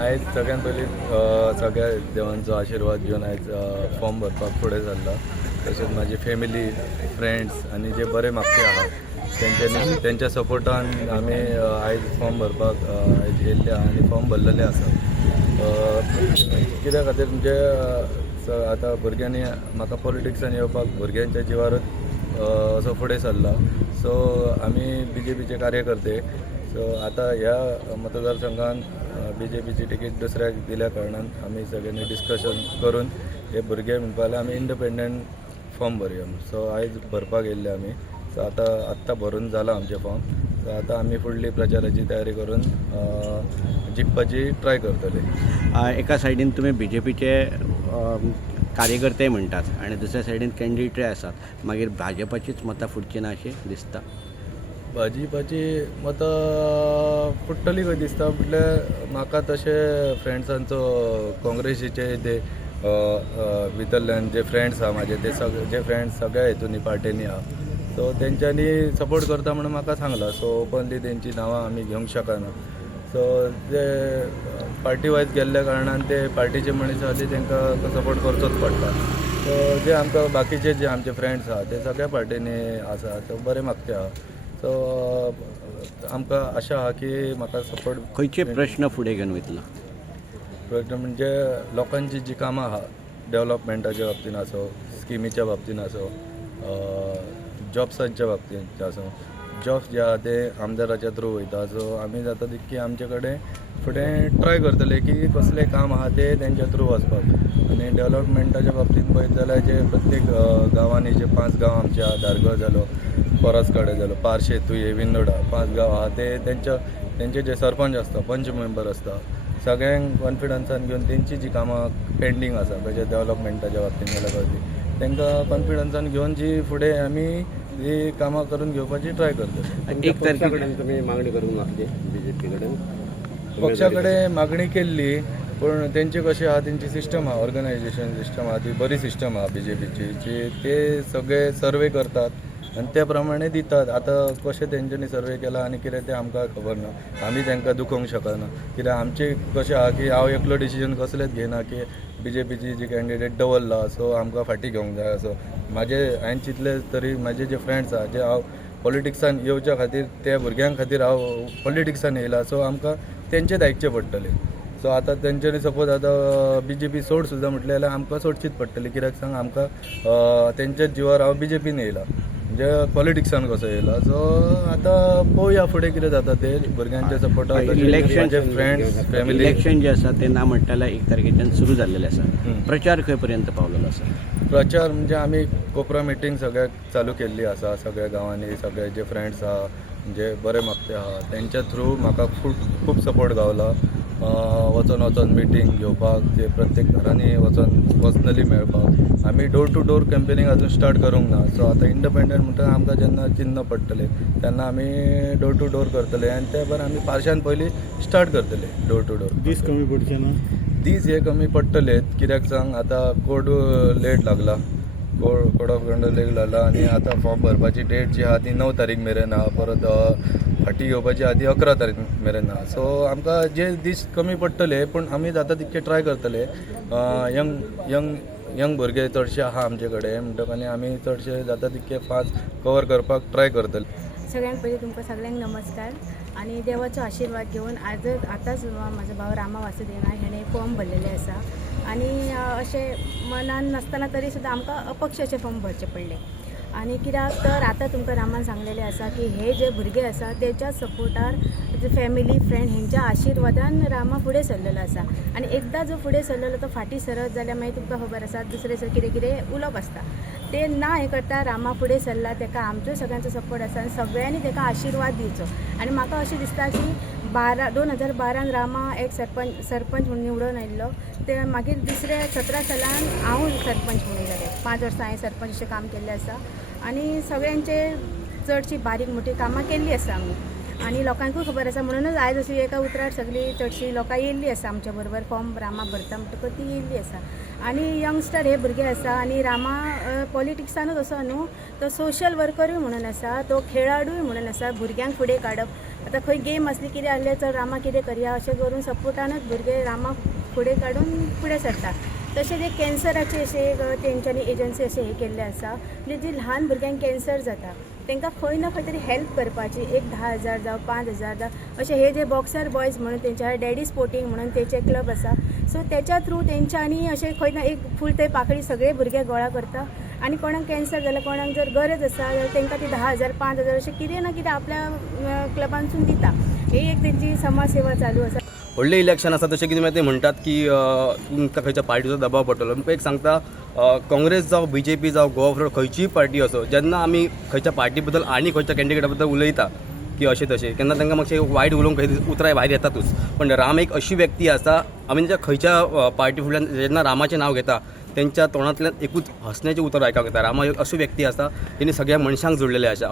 आयज सगळ्यात पयलीं सगळ्या देवांचो आशिर्वाद घेवन आयज फॉर्म भरपाक फुडें सरला. तशेंच म्हाजी फॅमिली, फ्रेंड्स आनी जे बरे मागते आहात त्यांच्या सपोर्टान आमी आयज फॉर्म भरपाक आयज येयल्ले आनी फॉर्म भरलेले आसा. कित्या खातीर म्हणजे आतां भुरग्यांनी म्हाका पॉलिटिक्सान येवपाक भुरग्यांच्या जिवारूच असो फुडें सरला. सो आमी BJPचे कार्यकर्ते. सो आतां ह्या मतदारसंघान BJPची तिकीट दुसऱ्याक दिल्या कारणान आमी सगळ्यांनी डिस्कशन करून हे भुरगे म्हणपा लागले आमी इंडिपेंडंट फॉर्म भरया. सो आयज भरपाक येयल्ले आमी. सो आत्तां भरून जाला आमचे फॉर्म. सो आतां आमी फुडली प्रचाराची तयारी करून जिखपाची ट्राय करतले. एका सायडीन तुमी BJPचे कार्यकर्ते म्हणटात आनी दुसऱ्या सायडीन कॅन्डिडेटय आसात, मागीर भाजपाचीच मतां फुटची ना अशें दिसता. भाजपाची मतां फुट्टली खंय दिसता. म्हटल्यार म्हाका तशें फ्रेंड्सांचो काँग्रेसीचे ते भितरल्यान जे फ्रेंड्स आहा म्हाजे ते जे फ्रेंड्स सगळ्या हितूनी पार्टेनी आहा. सो तेंच्यांनी सपोर्ट करता म्हणून म्हाका सांगला. सो ओपनली तेंची नांवां आमी घेवंक शकना. सो जे पार्टी वायज गेल्ल्या कारणान ते पार्टीचे मनीस आहा ते तांकां सपोर्ट करचोच पडटा. सो जे आमकां बाकीचे जे आमचे फ्रेंड्स आहा ते सगळ्या पार्टीनी आसा, ते बरे मागते आहा. सो आमकां आशा आहा की म्हाका सपोर्ट. खंयचे प्रश्न फुडें घेवन वयतलो? प्रश्न म्हणजे लोकांची जी कामां आहा डेव्हलपमेंटाच्या बाबतीन आसो, स्किमीच्या बाबतीन आसो, जॉब्सांच्या बाबतीन आसो. जॉब्स जे आहा ते आमदाराच्या थ्रू वयता. सो आमी जाता तितकी आमचे कडेन फुडें ट्राय करतले की कसले काम आहा ते तेंच्या थ्रू वचपाक. आनी डेव्हलपमेंटाच्या बाबतीन पळयत जाल्यार जे प्रत्येक गांवांनी जे 5 गांव आमच्या धारगळ जालो, परसकडे जालो, पार्शे, तुये, विंदोडा 5 गांव आहा ते तेंचे जे सरपंच आसता, पंच मेंबर आसता, सगळ्यांक कॉन्फिडन्सान घेवन तेंची जी कामां पेंडींग आसा म्हणजे डेव्हलपमेंटाच्या बाबतीन जाल्यार तेंकां कॉन्फिडन्सान घेवन जी फुडें आमी ही कामां करून घेवपाची ट्राय करतले. एक तारखेक तुमी मागणी करूंक नासली BJP कडेन? पक्षा कडेन मागणी केल्ली, पूण तेंचे कशें आहा तेंची सिस्टम आहा, ऑर्गनायझेशन सिस्टम आहा ती बरी सिस्टम आहा BJPची, जी ते सगळे सर्वे करतात आनी त्या प्रमाणे दितात. आतां कशें तेंच्यांनी सर्वे केला आनी कितें तें आमकां खबर ना. आमी तांकां दुखोवंक शकना. कित्याक आमचें कशें आहा की हांव एकलो डिसिजन कसलेंच घेयना की BJPची जी कॅन्डिडेट दवरला सो आमकां फाटीं घेवंक जाय असो. हांवें चिंतले तरी म्हाजे जे फ्रेंड्स आहा जे हांव पॉलिटिक्सान येवच्या खातीर त्या भुरग्यां खातीर हांव पॉलिटिक्सान येयला. सो आमकां तेंचेच आयकचें पडटलें. सो आतां तेंच्यांनी सपोज आतां BJP सोड सुद्दां म्हटलें जाल्यार आमकां सोडचीच पडटली. कित्याक सांग आमकां तेंच्याच जिवार हांव BJPन येयला, म्हणजे पॉलिटिक्सान कसो येयला. सो आतां पळोवया फुडें कितें जाता ते भुरग्यांच्या सपोर्टान. इलेक्शन फ्रेंड्स फॅमिली इलेक्शन जे आसा ते ना म्हणटाल्या 1 तारखेच्यान सुरू जाल्लेले आसा. प्रचार खंय पर्यंत पावलेलो आसा? प्रचार म्हणजे आमी कोपरा मिटींग सगळ्याक चालू केल्ली आसा. सगळ्या गांवांनी सगळे जे फ्रेंड्स आहा जे बरे मागते आहा तेंच्या थ्रू म्हाका खूब सपोर्ट गावला. वचून मिटींग घेवपाक, ते प्रत्येक घरांनी वचून पर्सनली मेळपाक. आमी डोर टू डोर कॅम्पेनींग अजून स्टार्ट करूंक ना. सो आतां इंडिपेंडंट म्हणटा आमकां जेन्ना चिन्न पडटले तेन्ना आमी डोर टू डोर करतले आनी ते भायर आमी पार्शान पयलीं स्टार्ट करतले डोर टू डोर. दीस कमी पडचे ना? दीस हे कमी पडटलेत. कित्याक सांग आतां कोड लेट लागला, कोड ऑफ कंडक्ट लेट लागला आनी आतां फॉर्म भरपाची डेट जी आहा ती 9 तारीख मेरेन आहा. परत फाटीं घेवपाची आहा ती 11 तारीख मेरेन आहा. सो आमकां जे दीस कमी पडटले पूण आमी जाता तितके ट्राय करतले. यंग भुरगे चडशे आहा आमचे कडेन म्हणटकच आमी चडशे जाता तितके फास्ट कवर करपाक ट्राय करतले. सगळ्यांत पयलीं तुमकां सगळ्यांक नमस्कार. आनी देवाचो आशिर्वाद घेवन आतांच म्हाजो भाव रामा वासुदेवान हेणें फॉर्म भरलेले आसा. आनी अशें मनान नासतना तरी सुद्दां आमकां अपक्षाचे फॉर्म भरचे पडले. आनी कित्याक तर आतां तुमकां रामान सांगलेलें आसा की हे जे भुरगे आसा तेच्या सपोर्टार फॅमिली फ्रेंड हेंच्या आशिर्वादान रामा फुडें सरलेलो आसा. आनी एकदां जो फुडें सरलेलो तो फाटीं सरत जाल्यार मागीर तुमकां खबर आसा दुसरे कितें कितें उलोवप आसता. ते ना हें करता रामा फुडें सरला, ताका आमचो सगळ्यांचो सपोर्ट आसा आनी सगळ्यांनी ताका आशिर्वाद दिवचो. आनी म्हाका अशें दिसता की 2012 रामा एक सरपंच म्हणून निवडून आयिल्लो. ते मागीर दुसरे 17 सालान हांव सरपंच म्हणून जालें. 5 वर्सां हांवें सरपंचें काम केल्लें आसा आनी सगळ्यांचे चडशी बारीक मोठी कामां केल्लीं आसा आमी. आनी लोकांकूय खबर आसा म्हणूनच आयज अशी एका उतरार सगळीं चडशीं लोकां येयल्लीं आसा आमच्या बरोबर फॉर्म रामा भरता म्हणटकच ती येयल्लीं आसा. आनी यंगस्टर हे भुरगे आसा आनी रामा पॉलिटिक्सानूच असो न्हू, तो सोशल वर्करूय म्हणून आसा, तो खेळाडूय म्हणून आसा. भुरग्यांक फुडें काडप आतां खंय गेम असली कितें आहलें चल रामा कितें करया अशें करून सपोर्टानूच भुरगे रामा फुडें काडून फुडें सरता. तशेंच एक कॅन्सराचे अशे एक तेंच्यांनी एजन्सी अशें हे केल्ले आसा म्हणजे जी ल्हान भुरग्यांक कॅन्सर जाता तांकां खंय ना खंय तरी हेल्प करपाची. एक 10,000 जावं 5,000 जावं अशें हे जे बॉक्सर बॉयज म्हणून तेंच्या डॅडी स्पोर्टिंग म्हणून तेचे क्लब आसा सो तेच्या थ्रू तेंच्यांनी अशें खंय ना एक फूल ते पाकळी सगळे भुरगे गोळा करता आनी कोणाक कॅन्सर जाल्यार कोणाक जर गरज आसा जाल्यार तांकां ती 10,000 5,000 अशें कितें ना कितें आपल्या क्लबांसून दिता. ही एक तेंची समाज सेवा चालू आसा. व्हडलें इलेक्शन आसा तशें कितें ते म्हणटात की तुमकां खंयच्या पार्टीचो दबाव पडटलो. तुमकां एक सांगता काँग्रेस जावं BJP जावं गोवा फॉरवर्ड खंयचीय पार्टी असो जेन्ना आमी खंयच्या पार्टी बद्दल आनी खंयच्या कॅन्डिडेटा बद्दल उलयता की अशें तशें केन्ना तांकां मातशें वायट उलोवंक खंय उतराय भायर येतातूच. पण राम एक अशी व्यक्ती आसा आमी ताच्या खंयच्या पार्टी फुडल्यान जेन्ना रामाचें नांव घेता तेंच्या तोंडांतल्यान एकूच हसण्याचें उतर आयकांक येता. रामा एक अशी व्यक्ती आसा तेणी सगळ्या मनशांक जोडलेले आसा.